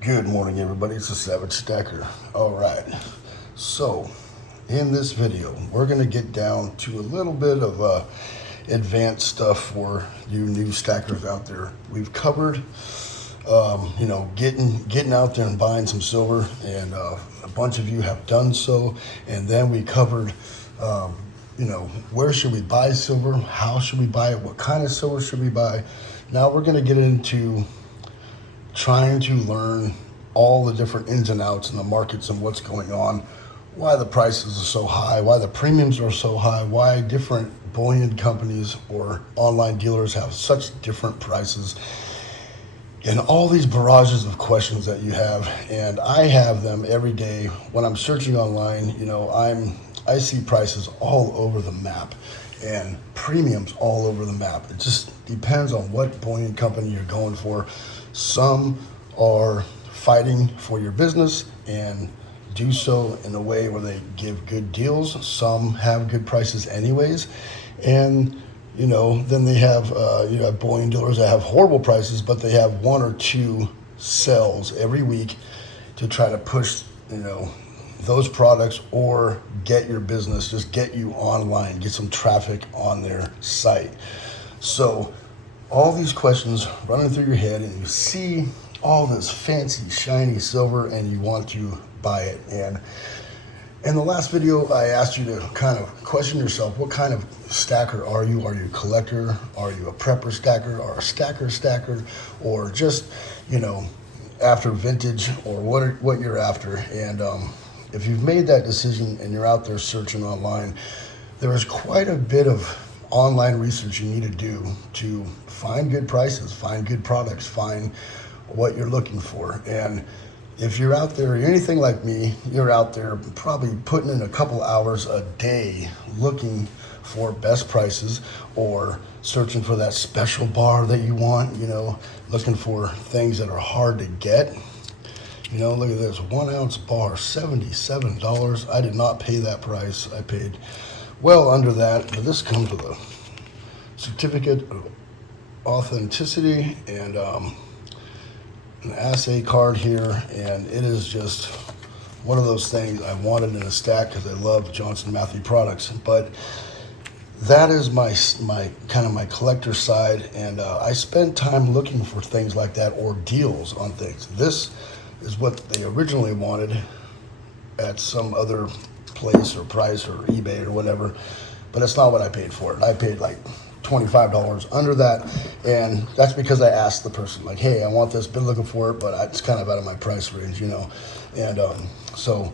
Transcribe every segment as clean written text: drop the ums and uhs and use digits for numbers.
Good morning, everybody. It's the Savage Stacker. All right. So, in this video, we're going to get down to a little bit of advanced stuff for you new stackers out there. We've covered, getting out there and buying some silver, and a bunch of you have done so. And then we covered, where should we buy silver? How should we buy it? What kind of silver should we buy? Now we're going to get into trying to learn all the different ins and outs in the markets and what's going on, why the prices are so high, why the premiums are so high, why different bullion companies or online dealers have such different prices, and all these barrages of questions that you have. And I have them every day when I'm searching online. I see prices all over the map and premiums all over the map. It just depends on what bullion company you're going for. Some are fighting for your business and do so in a way where they give good deals. Some have good prices anyways. And, then they have, you have bullion dealers that have horrible prices, but they have one or two sales every week to try to push, those products or get your business, just get you online, get some traffic on their site. So all these questions running through your head, and you see all this fancy, shiny silver, and you want to buy it. And in the last video, I asked you to kind of question yourself. What kind of stacker are you? Are you a collector? Are you a prepper stacker? Or a stacker? Or just, after vintage, or what you're after? And if you've made that decision and you're out there searching online, there is quite a bit of online research you need to do to find good prices, find good products, find what you're looking for. And if you're out there, you're anything like me, you're out there probably putting in a couple hours a day looking for best prices or searching for that special bar that you want, looking for things that are hard to get. Look at this 1 ounce bar, $77. I did not pay that price. I paid well under that, but this comes with a certificate of authenticity and an assay card here, and it is just one of those things I wanted in a stack because I love Johnson Matthey products. But that is my kind of my collector side, and I spend time looking for things like that or deals on things. This is what they originally wanted at some other place or price or eBay or whatever, but it's not what I paid for it. I paid like $25 under that, and that's because I asked the person, like, hey, I want this, been looking for it, but it's kind of out of my price range, and so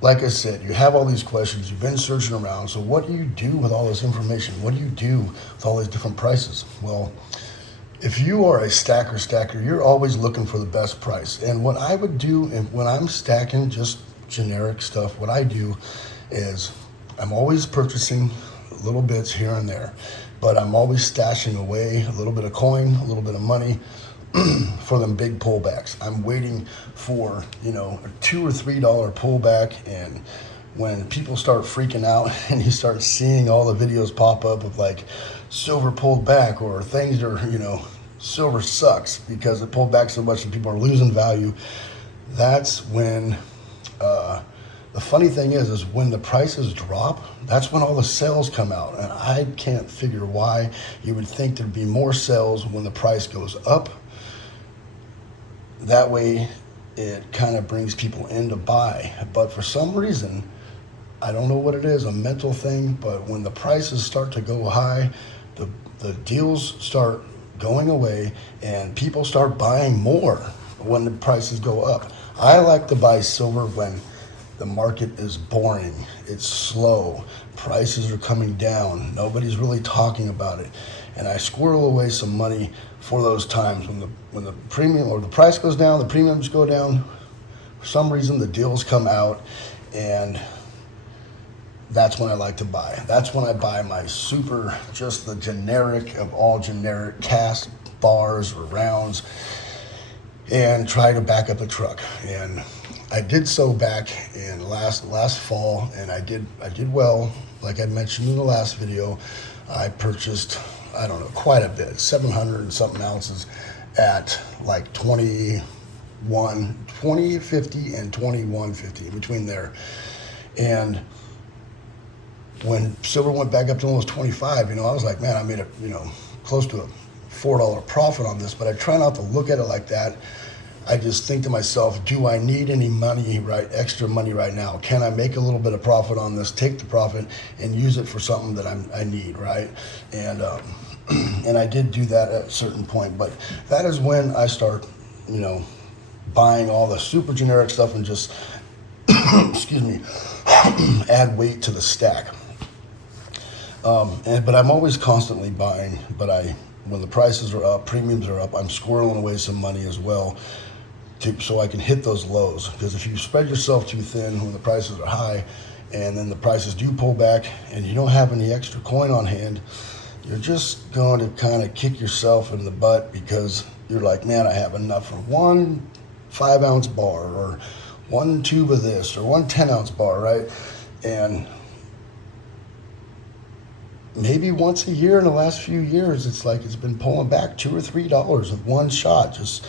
like I said, you have all these questions, you've been searching around. So what do you do with all this information? What do you do with all these different prices? Well, if you are a stacker, you're always looking for the best price. And what I would do when I'm stacking just generic stuff, what I do is I'm always purchasing little bits here and there, but I'm always stashing away a little bit of coin, a little bit of money for them big pullbacks. I'm waiting for, a $2 or $3 pullback, and when people start freaking out and you start seeing all the videos pop up of like silver pulled back or things are, silver sucks because it pulled back so much and people are losing value, that's when the funny thing is when the prices drop, that's when all the sales come out. And I can't figure why you would think there'd be more sales when the price goes up. That way it kind of brings people in to buy. But for some reason, I don't know what it is, a mental thing, but when the prices start to go high, the deals start going away and people start buying more when the prices go up. I like to buy silver when the market is boring, it's slow, prices are coming down, nobody's really talking about it, and I squirrel away some money for those times when the premium or the price goes down, the premiums go down. For some reason, the deals come out, and that's when I like to buy. That's when I buy my super, just the generic of all generic cast bars or rounds, and try to back up a truck. And I did so back in last fall, and I did well. Like I mentioned in the last video, I purchased, I don't know, quite a bit, 700 and something ounces at like 20, 2050 and 2150, between there. And when silver went back up to almost 25, I was like, man, I made close to a $4 profit on this. But I try not to look at it like that. I just think to myself, do I need any money, extra money right now? Can I make a little bit of profit on this, take the profit and use it for something that I need, right? And and I did do that at a certain point, but that is when I start, buying all the super generic stuff and just, excuse me, add weight to the stack. But I'm always constantly buying, when the prices are up, premiums are up, I'm squirreling away some money as well, so I can hit those lows. Because if you spread yourself too thin when the prices are high, and then the prices do pull back, and you don't have any extra coin on hand, you're just going to kind of kick yourself in the butt, because you're like, man, I have enough for one 5-ounce bar, or one tube of this, or one 10-ounce bar, right? And maybe once a year in the last few years, it's like it's been pulling back $2 or $3 with one shot. Just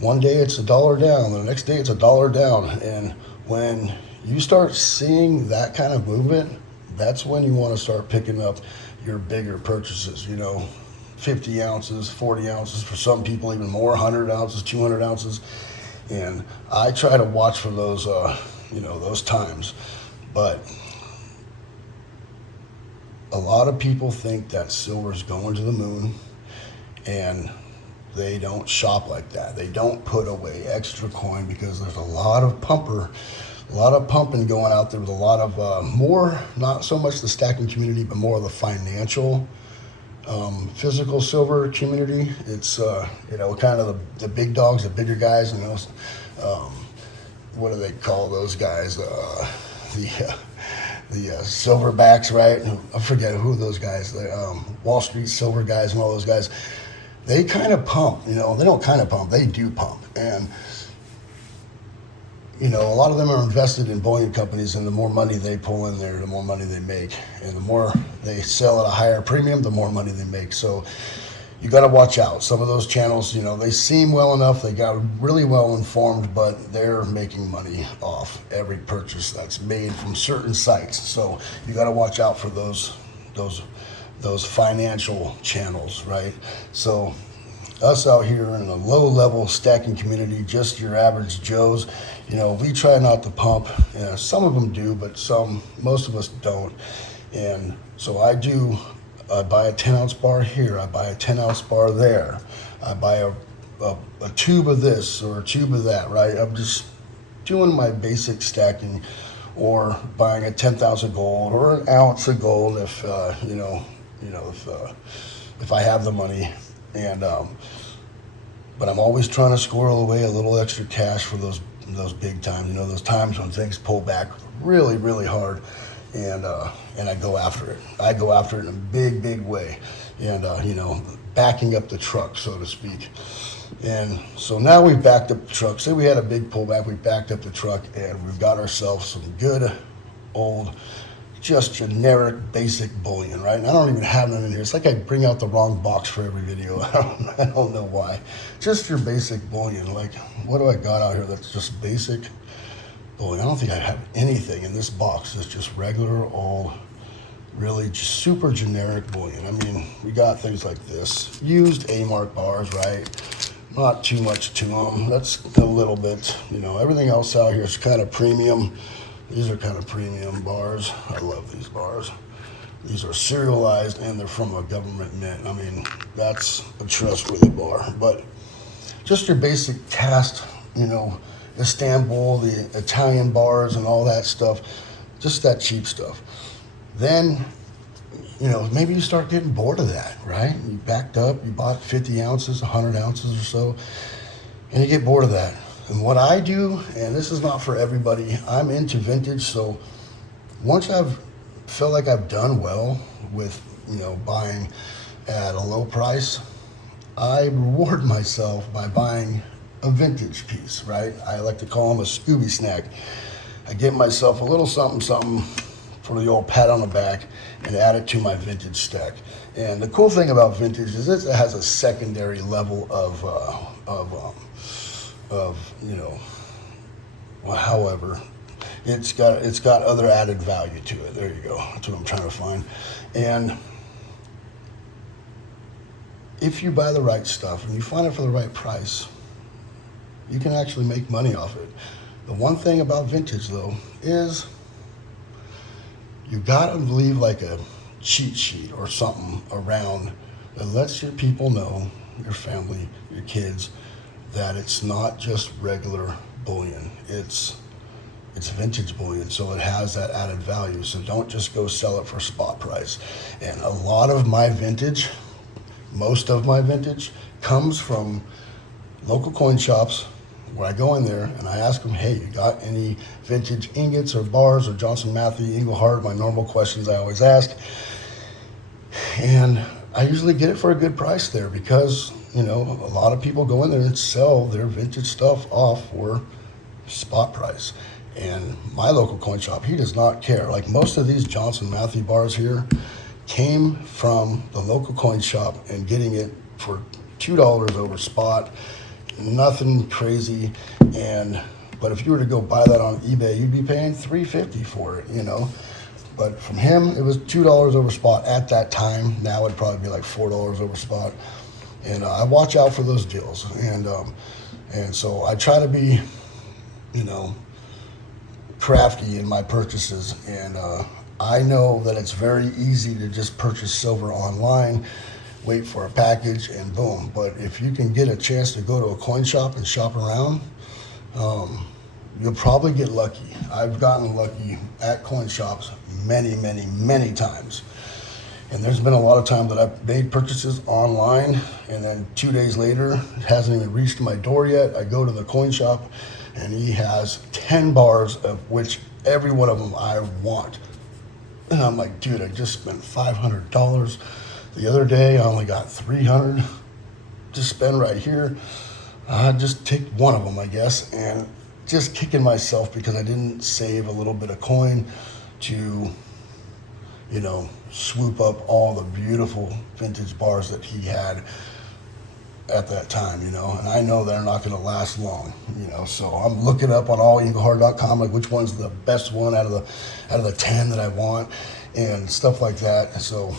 one day it's $1 down, the next day it's $1 down. And when you start seeing that kind of movement, that's when you want to start picking up your bigger purchases, 50 ounces, 40 ounces, for some people even more, 100 ounces, 200 ounces. And I try to watch for those, those times. But a lot of people think that silver's going to the moon, and they don't shop like that. They don't put away extra coin, because there's a lot of pumping going out there with a lot of more, not so much the stacking community, but more of the financial, physical silver community. It's kind of the big dogs, the bigger guys, what do they call those guys? The silverbacks, right? I forget who those guys, the Wall Street silver guys and all those guys. They kind of pump, they don't kind of pump, they do pump. And, a lot of them are invested in bullion companies, and the more money they pull in there, the more money they make. And the more they sell at a higher premium, the more money they make. So you got to watch out. Some of those channels, they seem well enough, they got really well informed, but they're making money off every purchase that's made from certain sites. So you got to watch out for those financial channels, right? So us out here in a low-level stacking community, just your average Joes, we try not to pump. Some of them do, but most of us don't. And so I buy a 10-ounce bar here, I buy a 10-ounce bar there, I buy a tube of this or a tube of that, right? I'm just doing my basic stacking, or buying a 10th ounce of gold or an ounce of gold if if I have the money. And but I'm always trying to squirrel away a little extra cash for those big times, those times when things pull back really, really hard. And I go after it. I go after it in a big, big way, and backing up the truck, so to speak. And so now we've backed up the truck. Say we had a big pullback, we backed up the truck, and we've got ourselves some good old, just generic, basic bullion, right? And I don't even have none in here. It's like I bring out the wrong box for every video. I don't know why. Just your basic bullion. Like, what do I got out here that's just basic bullion? I don't think I have anything in this box that's just regular old, really super generic bullion. I mean, we got things like this. Used A-mark bars, right? Not too much to them. That's a little bit, everything else out here is kind of premium. These are kind of premium bars. I love these bars. These are serialized, and they're from a government mint. I mean, that's a trustworthy bar. But just your basic cast, Istanbul, the Italian bars and all that stuff, just that cheap stuff. Then, maybe you start getting bored of that, right? You backed up, you bought 50 ounces, 100 ounces or so, and you get bored of that. And what I do, and this is not for everybody, I'm into vintage, so once I've felt like I've done well with, buying at a low price, I reward myself by buying a vintage piece, right? I like to call them a Scooby snack. I get myself a little something for the old pat on the back and add it to my vintage stack. And the cool thing about vintage is it has a secondary level of of, well, however, it's got other added value to it. There you go. That's what I'm trying to find. And if you buy the right stuff and you find it for the right price, you can actually make money off it. The one thing about vintage, though, is you gotta leave like a cheat sheet or something around that lets your people know, your family, your kids, that it's not just regular bullion. It's vintage bullion, so it has that added value. So don't just go sell it for spot price. And a lot of my vintage, most of my vintage, comes from local coin shops where I go in there and I ask them, hey, you got any vintage ingots or bars or Johnson Matthey, Engelhardt, my normal questions I always ask. And I usually get it for a good price there because, a lot of people go in there and sell their vintage stuff off for spot price. And my local coin shop, he does not care. Like most of these Johnson Matthey bars here came from the local coin shop and getting it for $2 over spot. Nothing crazy. But if you were to go buy that on eBay, you'd be paying $3.50 for it, But from him, it was $2 over spot at that time. Now it'd probably be like $4 over spot. And I watch out for those deals. And so I try to be, crafty in my purchases. And I know that it's very easy to just purchase silver online, wait for a package, and boom. But if you can get a chance to go to a coin shop and shop around, you'll probably get lucky. I've gotten lucky at coin shops many, many, many times. And there's been a lot of times that I've made purchases online, and then 2 days later, it hasn't even reached my door yet. I go to the coin shop, and he has 10 bars, of which every one of them I want. And I'm like, dude, I just spent $500. The other day, I only got $300 to spend right here. I just take one of them, I guess, and just kicking myself because I didn't save a little bit of coin to, swoop up all the beautiful vintage bars that he had at that time, and I know they're not going to last long, so I'm looking up on allengelhardt.com, like which one's the best one out of the 10 that I want and stuff like that. So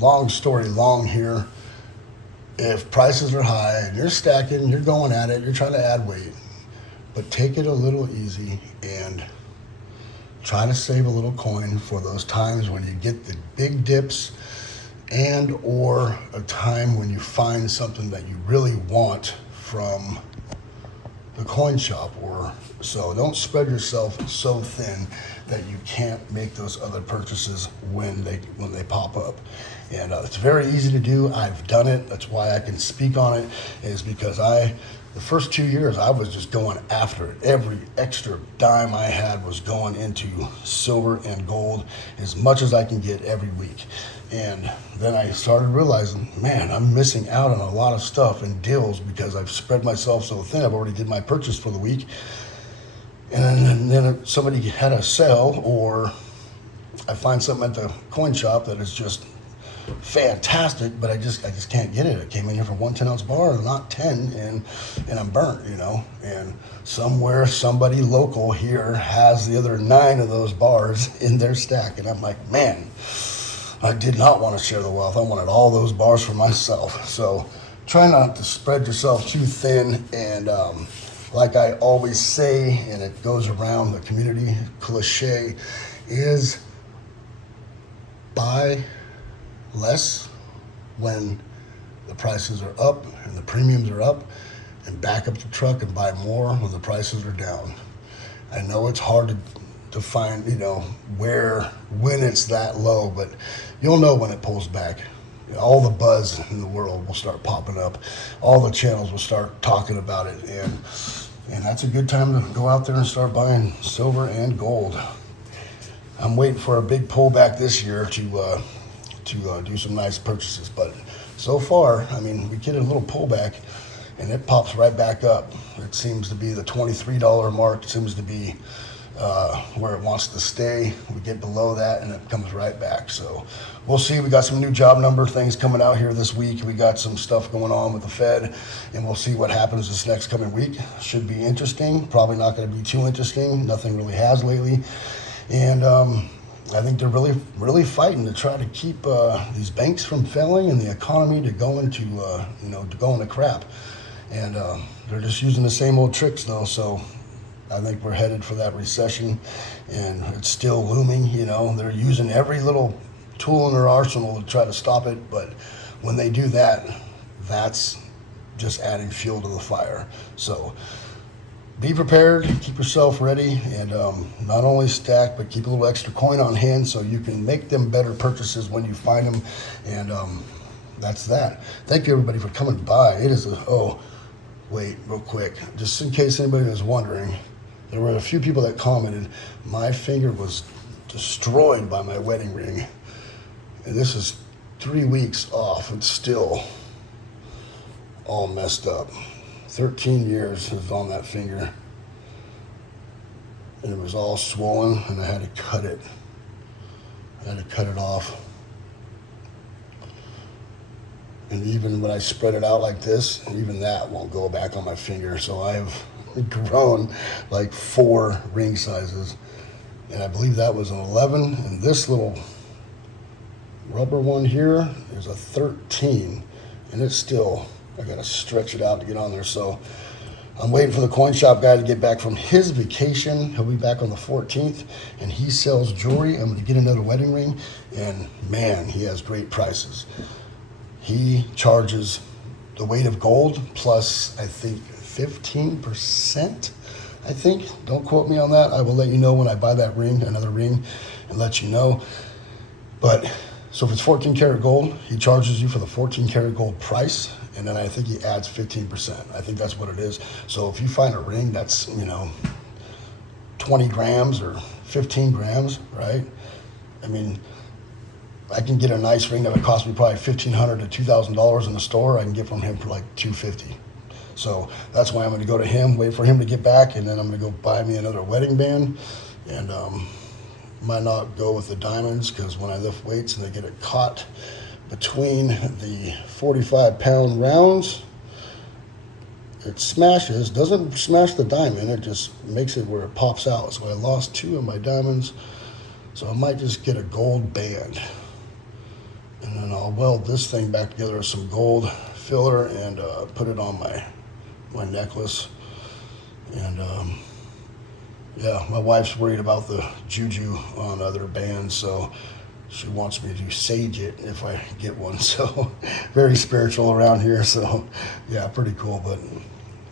long story long here, if prices are high and you're stacking, you're going at it, you're trying to add weight, but take it a little easy and try to save a little coin for those times when you get the big dips and or a time when you find something that you really want from the coin shop. Or so don't spread yourself so thin that you can't make those other purchases when they pop up. And it's very easy to do. I've done it. That's why I can speak on it, is because the first 2 years, I was just going after it. Every extra dime I had was going into silver and gold as much as I can get every week. And then I started realizing, man, I'm missing out on a lot of stuff and deals because I've spread myself so thin. I've already did my purchase for the week. And then somebody had a sale, or I find something at the coin shop that is just fantastic, but I just can't get it. I came in here for 1 10-ounce bar and not 10, and I'm burnt, and somewhere somebody local here has the other 9 of those bars in their stack, and I'm like, man, I did not want to share the wealth. I wanted all those bars for myself. So try not to spread yourself too thin, and like I always say, and it goes around the community, cliche is buy less when the prices are up and the premiums are up, and back up the truck and buy more when the prices are down. I know it's hard to find, when it's that low, but you'll know when it pulls back. All the buzz in the world will start popping up. All the channels will start talking about it, and that's a good time to go out there and start buying silver and gold. I'm waiting for a big pullback this year to do some nice purchases, but so far, we get a little pullback and it pops right back up. It seems to be the $23 mark. It seems to be where it wants to stay. We get below that and it comes right back. So we'll see. We got some new job number things coming out here this week. We got some stuff going on with the Fed, and we'll see what happens this next coming week. Should be interesting. Probably not going to be too interesting. Nothing really has lately. And I think they're really fighting to try to keep these banks from failing and the economy to go into to go into crap. And they're just using the same old tricks though. So I think we're headed for that recession, and it's still looming. They're using every little tool in their arsenal to try to stop it. But when they do that, that's just adding fuel to the fire. So be prepared, keep yourself ready, and not only stack, but keep a little extra coin on hand so you can make them better purchases when you find them. And that's that. Thank you everybody for coming by. It is wait, real quick, just in case anybody was wondering, there were a few people that commented, my finger was destroyed by my wedding ring. And this is 3 weeks off and still all messed up. 13 years is on that finger. And it was all swollen and I had to cut it. I had to cut it off. And even when I spread it out like this, even that won't go back on my finger. So I have grown like 4 ring sizes. And I believe that was an 11. And this little rubber one here is a 13. And it's still, I gotta stretch it out to get on there. So I'm waiting for the coin shop guy to get back from his vacation. He'll be back on the 14th. And he sells jewelry. I'm gonna get another wedding ring. And man, he has great prices. He charges the weight of gold plus, I think, 15%, I think. Don't quote me on that. I will let you know when I buy that ring, another ring, and let you know. But, so if it's 14 karat gold, he charges you for the 14 karat gold price, and then I think he adds 15%. I think that's what it is. So if you find a ring that's, 20 grams or 15 grams, right? I mean, I can get a nice ring that would cost me probably $1,500 to $2,000 in the store. I can get from him for like $250. So that's why I'm going to go to him, wait for him to get back, and then I'm going to go buy me another wedding band. And might not go with the diamonds because when I lift weights and they get it caught between the 45-pound rounds, it smashes. Doesn't smash the diamond. It just makes it where it pops out. So I lost 2 of my diamonds. So I might just get a gold band. And then I'll weld this thing back together with some gold filler and put it on my necklace. And yeah, my wife's worried about the juju on other bands, so she wants me to sage it if I get one. So very spiritual around here. So yeah, pretty cool. But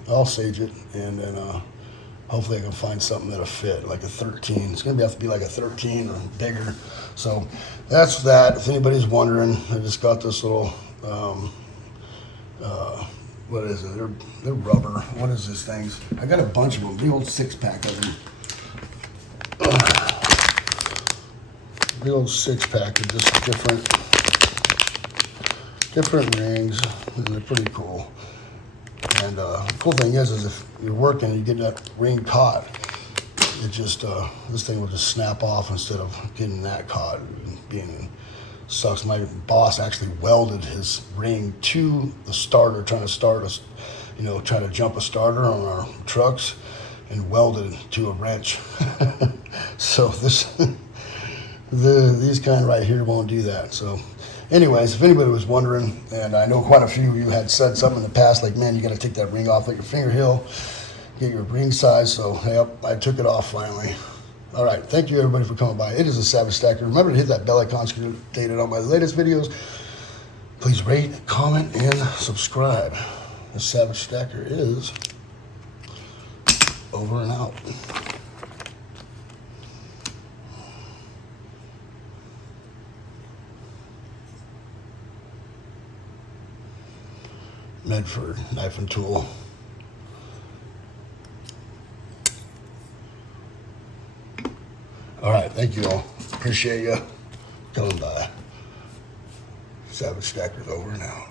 I'll sage it, and then hopefully I can find something that'll fit, like a 13. It's gonna have to be like a 13 or bigger. So that's that. If anybody's wondering, I just got this little, what is it? They're rubber. What is this things? I got a bunch of them, big old 6-pack of them. Big old 6-pack of just different rings, and they're pretty cool. And the cool thing is if you're working and you get that ring caught, it just, this thing will just snap off instead of getting that caught. Being sucks. My boss actually welded his ring to the starter, trying to start us, try to jump a starter on our trucks, and welded it to a wrench. So these kind right here won't do that. So anyways, if anybody was wondering, and I know quite a few of you had said something in the past, like, man, you got to take that ring off, let your finger heal, get your ring size. So yep, I took it off finally. All right, thank you everybody for coming by. It is a Savage Stacker. Remember to hit that bell icon to get updated on my latest videos. Please rate, comment, and subscribe. The Savage Stacker is over and out. Medford knife and tool. All right, thank you all. Appreciate you coming by. Savage Stacker's over and out.